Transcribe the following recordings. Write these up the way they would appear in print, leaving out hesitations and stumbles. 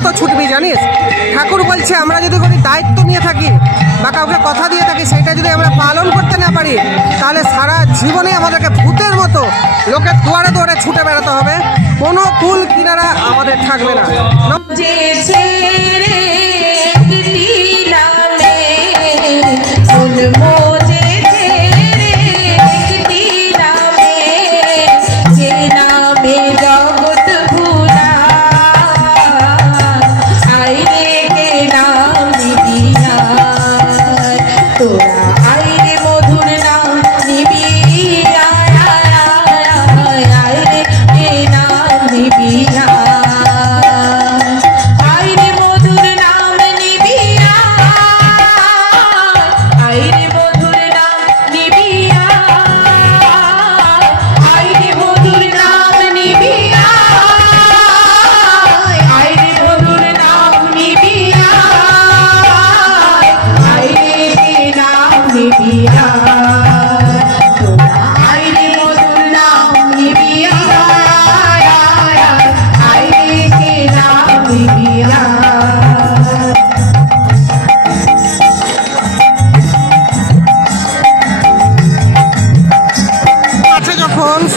মতো ছুটবি জানিস। ঠাকুর বলছে আমরা যদি কোনো দায়িত্ব নিয়ে থাকি বা কাউকে কথা দিয়ে থাকি, সেটা যদি আমরা পালন করতে না পারি তাহলে সারা জীবনে আমাদেরকে ভূতের মতো লোকের দুয়ারে দুয়ারে ছুটে বেড়াতে হবে, কোনো কুল কিনারা আমাদের থাকবে না।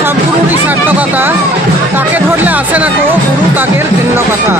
সব গুরুরই সার্থকতা, তাকে ধরলে আসে না কো গুরু তাকের ভিন্ন কথা।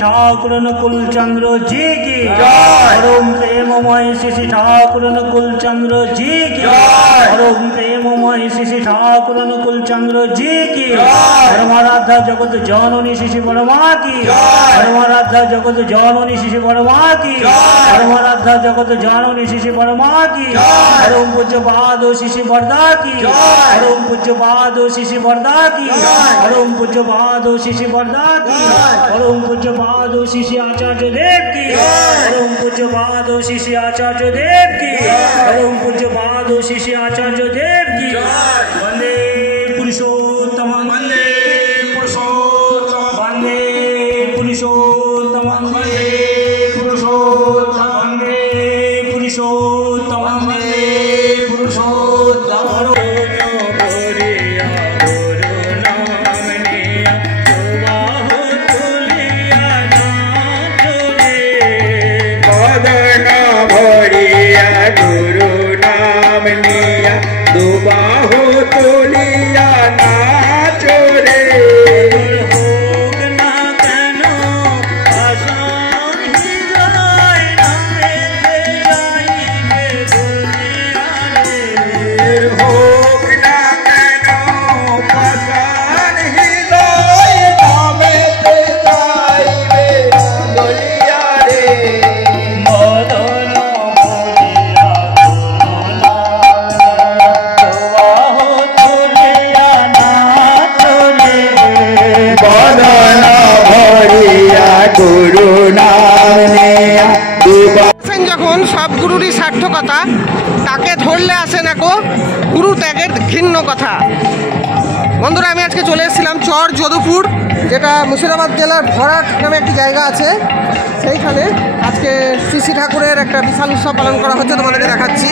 ठाकुर नकुल चंद्र जी की परम प्रेममय श्री ठाकुर नकुल चंद्र जी की परम प्रेममय श्री ठाकुर नकुल चंद्र जी की परमाराध्या जगत जननी श्री वर्मा की परमाराध्या जगत जननी श्री वर्मा की परमाराध्या जगत जननी श्री वर्मा की परम पूज्य पाद श्री वर्दा की परम पूज्य पाद श्री वर्दा की परम पूज्य पाद श्री वर्दा की परम पूज्य पाद श्री आचार्य देव की परम पूज्य पाद श्री आचार्य देव की परम पूज्य पाद श्री आचार्य देव की वंदे पुरुषोत्तम वंदे पुरुषोत्तम वंदे पुरुषोत्तम वंदे पुरुषोत्तम वंदे पुरुषोत्तम वंदे पुरुषोत्तम गुरु नाम लिया दुबाहो तोलिया नाचो रे होग ना कनो आसान ही जाय नामे से जाई के दुनिया रे होग ना कनो आसान ही जाय नामे से जाई के दुनिया रे गुरु नाम যখন সব গুরুরই সার্থকতা, তাকে ধরলে আসে না কো গুরু ত্যাগের ঘৃণ্য কথা। বন্ধুরা আমি আজকে চলে এসেছিলাম চর যদুপুর, যেটা মুর্শিদাবাদ জেলার ভরাট নামে একটি জায়গা আছে, সেইখানে আজকে শ্রী শ্রী ঠাকুরের একটা বিশাল উৎসব পালন করা হচ্ছে, তোমাদেরকে দেখাচ্ছি।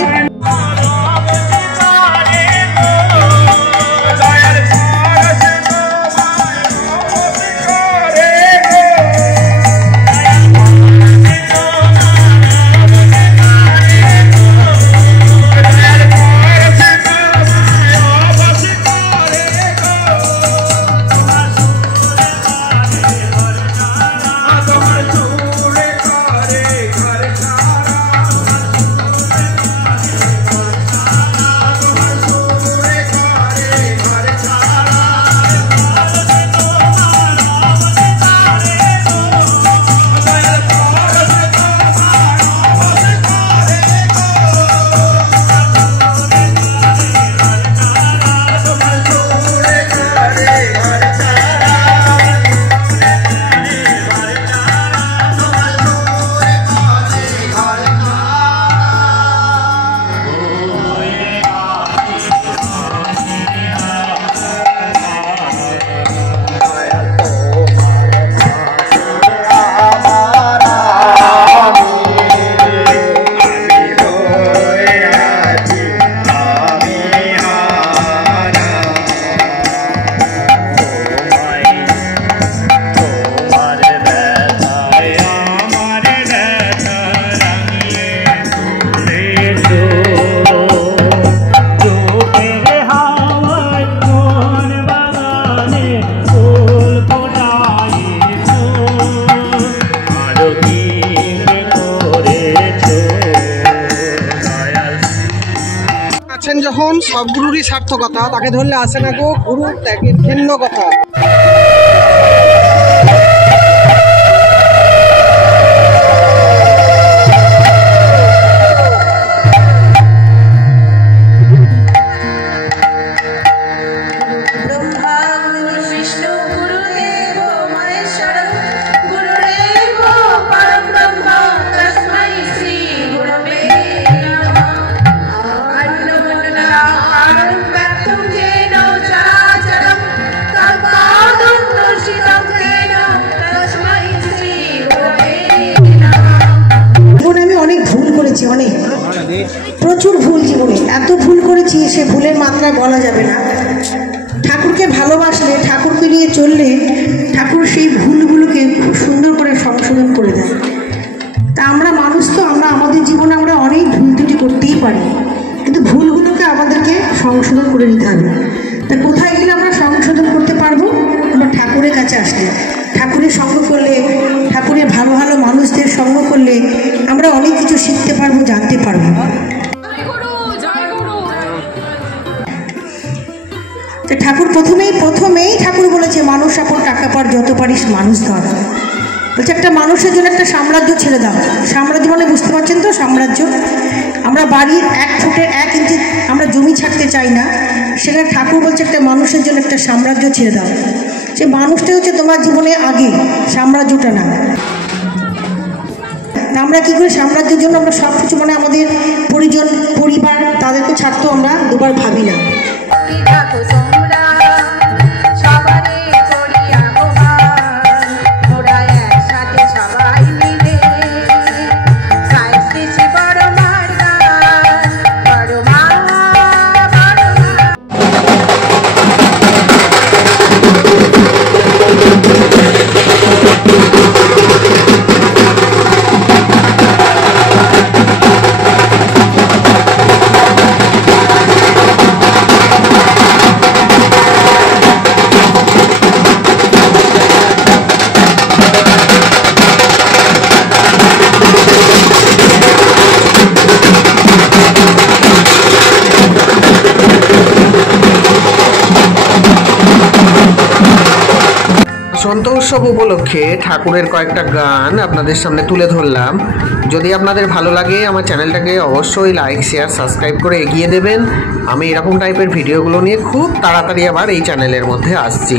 যখন সব গুরুরই সার্থকতা, তাকে ধরলে আসে না গো গুরু ত্যাগের ভিন্ন কথা। অনেক প্রচুর ভুল জীবনে, এত ভুল করেছি সে ভুলের মাত্রা বলা যাবে না। ঠাকুরকে ভালোবাসলে, ঠাকুরকে নিয়ে চললে ঠাকুর সেই ভুলগুলোকে খুব সুন্দর করে সংশোধন করে দেয়। তা আমরা মানুষ তো, আমরা আমাদের জীবনে আমরা অনেক ভুল ত্রুটি করতেই পারি, কিন্তু ভুলগুলোকে আমাদেরকে সংশোধন করে নিতে হবে। তা কোথায় গেলে আমরা সংশোধন করতে পারবো? আমরা ঠাকুরের কাছে আসলে, ঠাকুরের সঙ্গ করলে, ঠাকুরের ভালো ভালো মানুষদের সঙ্গ করলে আমরা অনেক কিছু শিখতে পারবো, জানতে পারবো। ঠাকুর প্রথমেই ঠাকুর বলেছে মানুষ আপন টাকা পার যত পারিস মানুষ ধর। বলছে একটা মানুষের জন্য একটা সাম্রাজ্য ছেড়ে দাও। সাম্রাজ্য মানে বুঝতে পারছেন তো? সাম্রাজ্য আমরা বাড়ির 1 ফুটের 1 ইঞ্চি আমরা জমি ছাড়তে চাই না, সেটা ঠাকুর বলছে একটা মানুষের জন্য একটা সাম্রাজ্য ছেড়ে দাও। সে মানুষটা হচ্ছে তোমার জীবনে আগে, সাম্রাজ্যটা না। আমরা কি করি সাম্রাজ্যের জন্য আমরা সব কিছু মানে আমাদের পরিজন পরিবার তাদেরকে ছাড়তেও আমরা দুবার ভাবি না। সন্ত উৎসব উপলক্ষে ঠাকুরের কয়েকটা গান আপনাদের সামনে তুলে ধরলাম। যদি আপনাদের ভালো লাগে আমার চ্যানেলটাকে অবশ্যই লাইক শেয়ার সাবস্ক্রাইব করে এগিয়ে দেবেন। আমি এরকম টাইপের ভিডিওগুলো নিয়ে খুব তাড়াতাড়ি আবার এই চ্যানেলের মধ্যে আসছি।